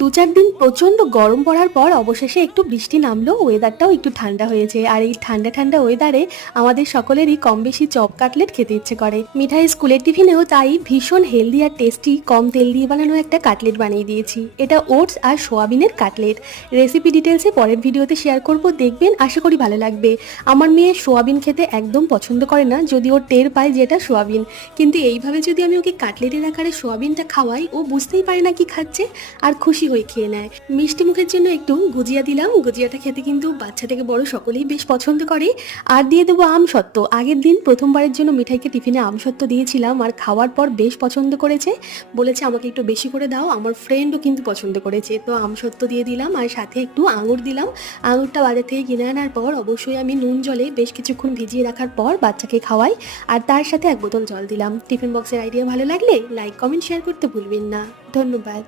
2-4 দিন প্রচন্ড গরম পড়ার পর অবশেষে একটু বৃষ্টি নামলো, ওয়েদারটাও একটু ঠান্ডা হয়েছে। আর এই ঠান্ডা ঠান্ডা ওয়েদারে আমাদের সকলেরই কম বেশি চপ কাটলেট খেতে ইচ্ছে করে। মিঠাই স্কুলের টিফিনেও তাই ভীষণ হেলদি আর টেস্টি কম তেল দিয়ে বানানো একটা কাটলেট বানিয়ে দিয়েছি। এটা ওটস আর সোয়াবিনের কাটলেট। রেসিপি ডিটেলসে পরের ভিডিওতে শেয়ার করব, দেখবেন, আশা করি ভালো লাগবে। আমার মেয়ে সোয়াবিন খেতে একদম পছন্দ করে না, যদি ও টের পায় যে এটা সোয়াবিন। কিন্তু এইভাবে যদি আমি ওকে কাটলেটের আকারে সোয়াবিনটা খাওয়াই, ও বুঝতেই পারে না কি খাচ্ছে আর খুশি হয়ে খেয়ে নেয়। মিষ্টি মুখের জন্য একটু গুজিয়া দিলাম। গুজিয়াটা খেতে কিন্তু বাচ্চা থেকে বড় সকলেই বেশ পছন্দ করে। আর দিয়ে দেবো আমসত্ত্ব। আগের দিন প্রথমবারের জন্য মিঠাইকে টিফিনে আমসত্ত্ব দিয়েছিলাম, আর খাওয়ার পর বেশ পছন্দ করেছে, বলেছে আমাকে একটু বেশি করে দাও। আমার ফ্রেন্ডও কিন্তু পছন্দ করেছে, তো আমসত্ত্ব দিয়ে দিলাম আর সাথে একটু আঙুর দিলাম। আঙুরটা বাজার থেকে কিনে আনার পর অবশ্যই আমি নুন জলে বেশ কিছুক্ষণ ভিজিয়ে রাখার পর বাচ্চাকে খাওয়াই, আর তার সাথে 1 বোতল জল দিলাম। টিফিন বক্সের আইডিয়া ভালো লাগলে লাইক, কমেন্ট, শেয়ার করতে ভুলবেন না। ধন্যবাদ।